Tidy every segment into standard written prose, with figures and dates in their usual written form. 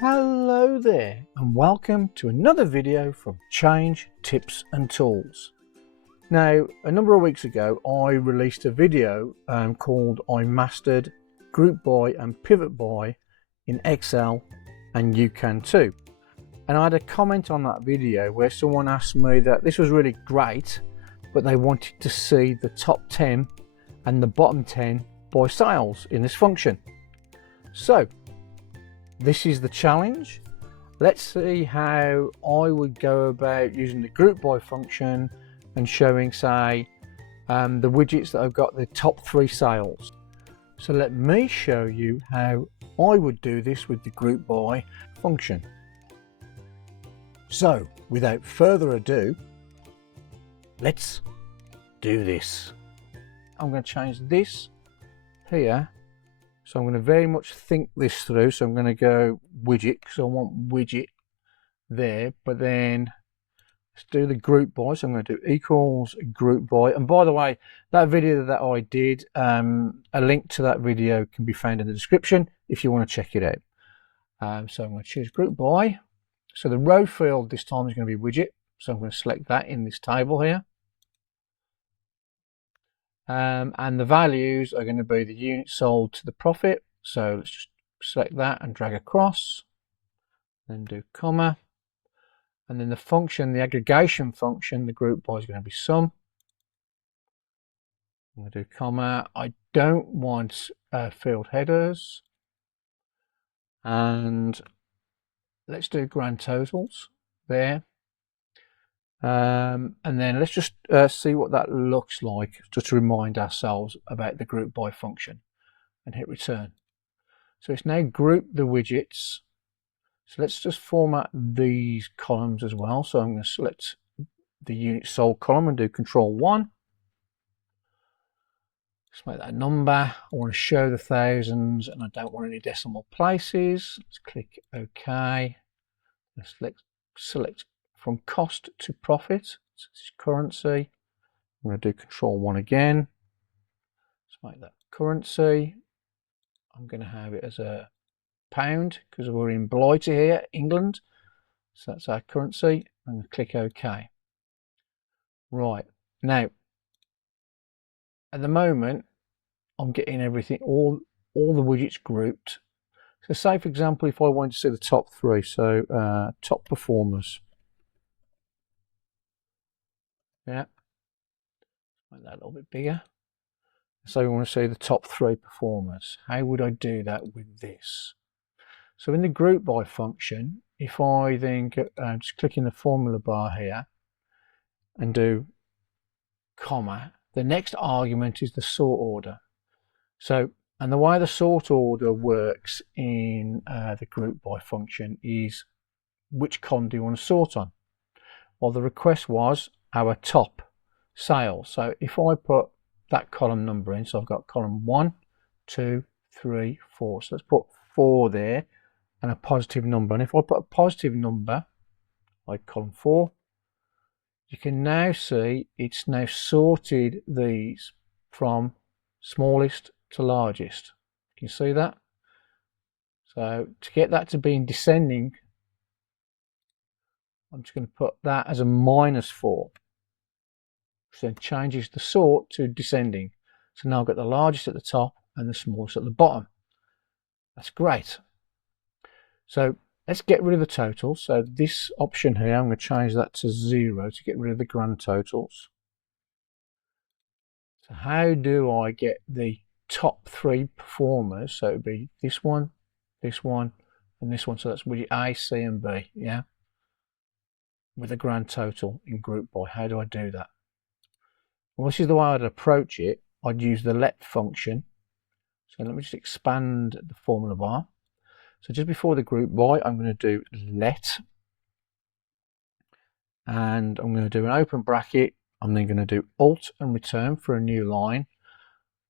Hello there and welcome to another video from Change Tips and Tools. Now, a number of weeks ago I released a video called I Mastered Group By and Pivot By in Excel and you can too. And I had a comment on that video where someone asked me that this was really great, but they wanted to see the top 10 and the bottom 10 by sales in this function. So this is the challenge. Let's see how I would go about using the group by function and showing, say, the widgets that have got the top 3 sales. So let me show you how I would do this with the group by function. So without further ado, let's do this. I'm going to change this here. So I'm going to very much think this through. So I'm going to go widget because I want widget there, but then let's do the group by. So I'm going to do equals group by. And by the way, that video that I did, a link to that video can be found in the description if you want to check it out. So I'm going to choose group by. So the row field this time is going to be widget. So I'm going to select that in this table here. And the values are going to be the units sold to the profit. So let's just select that and drag across, then do comma, and then the function, the aggregation function, the group by is going to be sum. I'm going to do comma. I don't want field headers, and let's do grand totals there. And then let's just see what that looks like, just to remind ourselves about the group by function, and hit return. So it's now grouped the widgets. So let's just format these columns as well. So I'm going to select the unit sold column and do Control-1. Let's make that a number. I want to show the thousands and I don't want any decimal places. Let's click OK. Let's select from cost to profit. So this is currency. I'm going to do Control-1 again. Let's make that currency. I'm going to have it as a pound because we're in Blighty here, England. So that's our currency. I'm going to click OK. Right, now at the moment I'm getting everything, all the widgets grouped. So say for example if I wanted to see the top 3, so top performers. Yeah, make that a little bit bigger. So we want to see the top 3 performers. How would I do that with this? So in the group by function, if I then just click in the formula bar here and do comma, the next argument is the sort order. So, and the way the sort order works in the group by function is which column do you want to sort on? Well, the request was our top sales. So if I put that column number in, so I've got column 1, 2, 3, 4. So let's put 4 there and a positive number. And if I put a positive number, like column 4, you can now see it's now sorted these from smallest to largest. Can you see that? So to get that to be in descending, I'm just going to put that as a -4. Which then changes the sort to descending. So now I've got the largest at the top and the smallest at the bottom. That's great. So let's get rid of the totals. So this option here, I'm going to change that to 0 to get rid of the grand totals. So how do I get the top 3 performers? So it would be this one, and this one. So that's widget A, C, and B. Yeah, with a grand total in group by. How do I do that? Well, this is the way I'd approach it. I'd use the let function. So let me just expand the formula bar. So just before the group by, I'm going to do let, and I'm going to do an open bracket. I'm then going to do alt and return for a new line.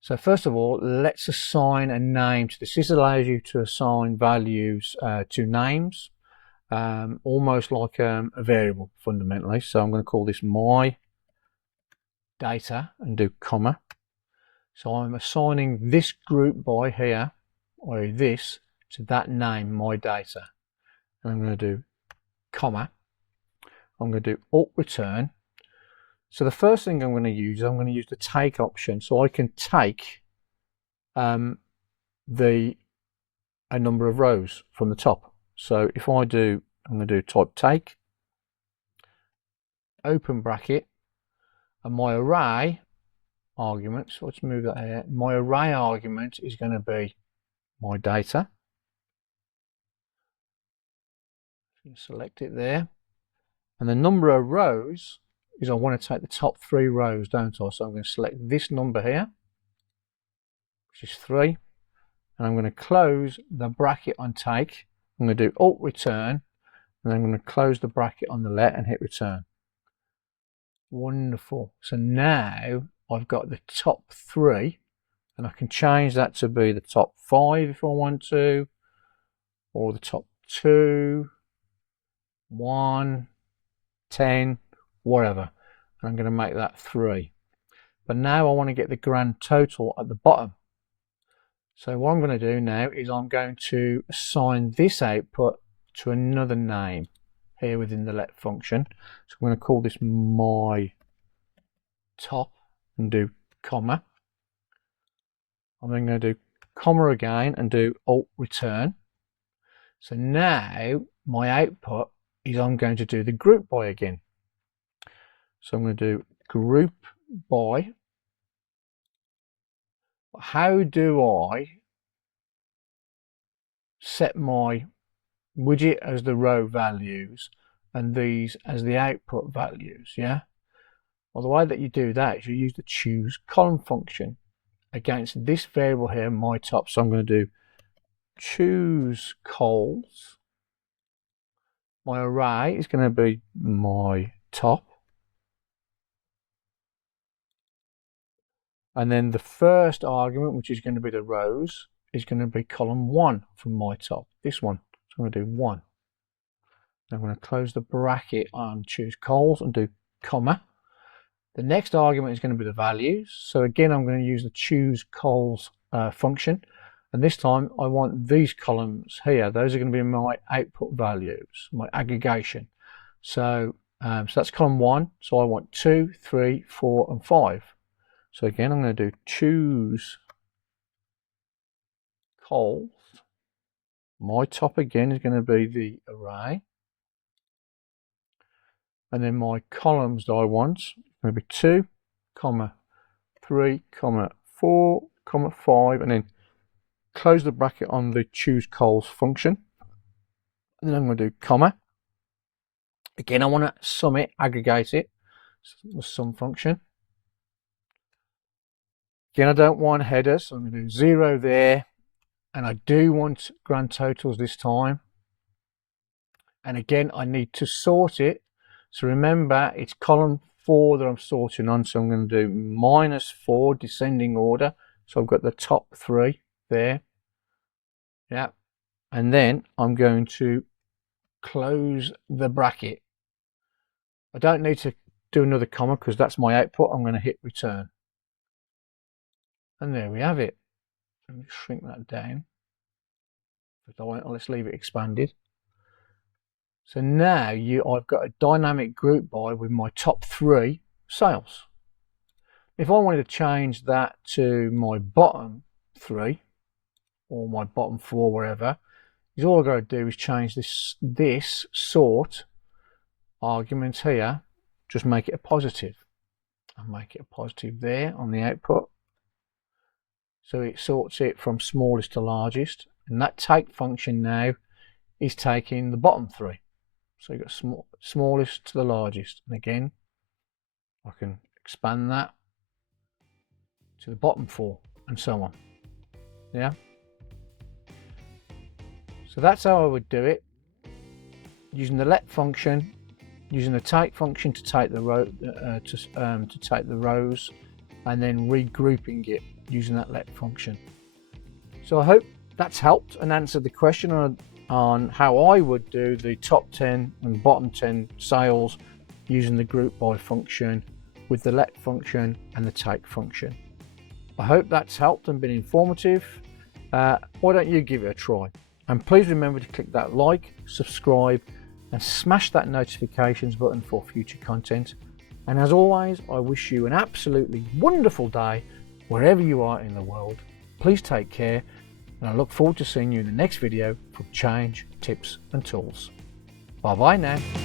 So first of all, let's assign a name to this. This allows you to assign values to names, almost like a variable fundamentally. So I'm going to call this my data and do comma. So I'm assigning this group by here, or this, to that name, my data. and I'm going to do comma. I'm going to do Alt Return. So the first thing I'm going to use the take option, so I can take a number of rows from the top. So if I'm going to do type take, open bracket, and my array argument, so let's move that here. My array argument is going to be my data. Select it there. And the number of rows is I want to take the top 3 rows, don't I? So I'm going to select this number here, which is 3. And I'm going to close the bracket on take. I'm going to do Alt Return, and I'm going to close the bracket on the let and hit return. Wonderful. So now I've got the top 3, and I can change that to be the top 5 if I want to, or the top 2, 1, 10, whatever. And I'm going to make that 3. But now I want to get the grand total at the bottom. So what I'm going to do now is I'm going to assign this output to another name here within the let function. So I'm going to call this my top and do comma. I'm then going to do comma again and do Alt Return. So now my output is I'm going to do the group by again. So I'm going to do group by. How do I set my widget as the row values and these as the output values? Yeah. Well, the way that you do that is you use the CHOOSECOLS function against this variable here, my top. So I'm going to do CHOOSECOLS. My array is going to be my top. And then the first argument, which is going to be the rows, is going to be column 1 from my top. This one. So I'm going to do 1. I'm going to close the bracket on CHOOSECOLS and do comma. The next argument is going to be the values. So again, I'm going to use the CHOOSECOLS function. And this time I want these columns here. Those are going to be my output values, my aggregation. So, so that's column 1. So I want 2, 3, 4, and 5. So again, I'm going to do CHOOSECOLS. My top again is going to be the array. And then my columns that I want are going to be 2, 3, 4, 5, and then close the bracket on the CHOOSECOLS function. And then I'm going to do comma. Again, I want to sum it, aggregate it. So the sum function. Again, I don't want headers, so I'm going to do 0 there. And I do want grand totals this time. And again, I need to sort it. So remember, it's column 4 that I'm sorting on. So I'm going to do -4, descending order. So I've got the top 3 there. Yeah. And then I'm going to close the bracket. I don't need to do another comma because that's my output. I'm going to hit return. And there we have it. Let me shrink that down. Let's leave it expanded. So now I've got a dynamic group by with my top 3 sales. If I wanted to change that to my bottom 3 or my bottom 4, wherever, is all I've got to do is change this sort argument here, just make it a positive. I'll make it a positive there on the output. So it sorts it from smallest to largest, and that take function now is taking the bottom 3. So you've got smallest to the largest, and again I can expand that to the bottom 4 and so on. Yeah. So that's how I would do it, using the let function, using the take function to take the row to take the rows, and then regrouping it using that let function. So I hope that's helped and answered the question on how I would do the top 10 and bottom 10 sales using the group by function with the let function and the take function. I hope that's helped and been informative. Why don't you give it a try? And please remember to click that like, subscribe, and smash that notifications button for future content. And as always, I wish you an absolutely wonderful day wherever you are in the world. Please take care, and I look forward to seeing you in the next video from Change, Tips and Tools. Bye bye now.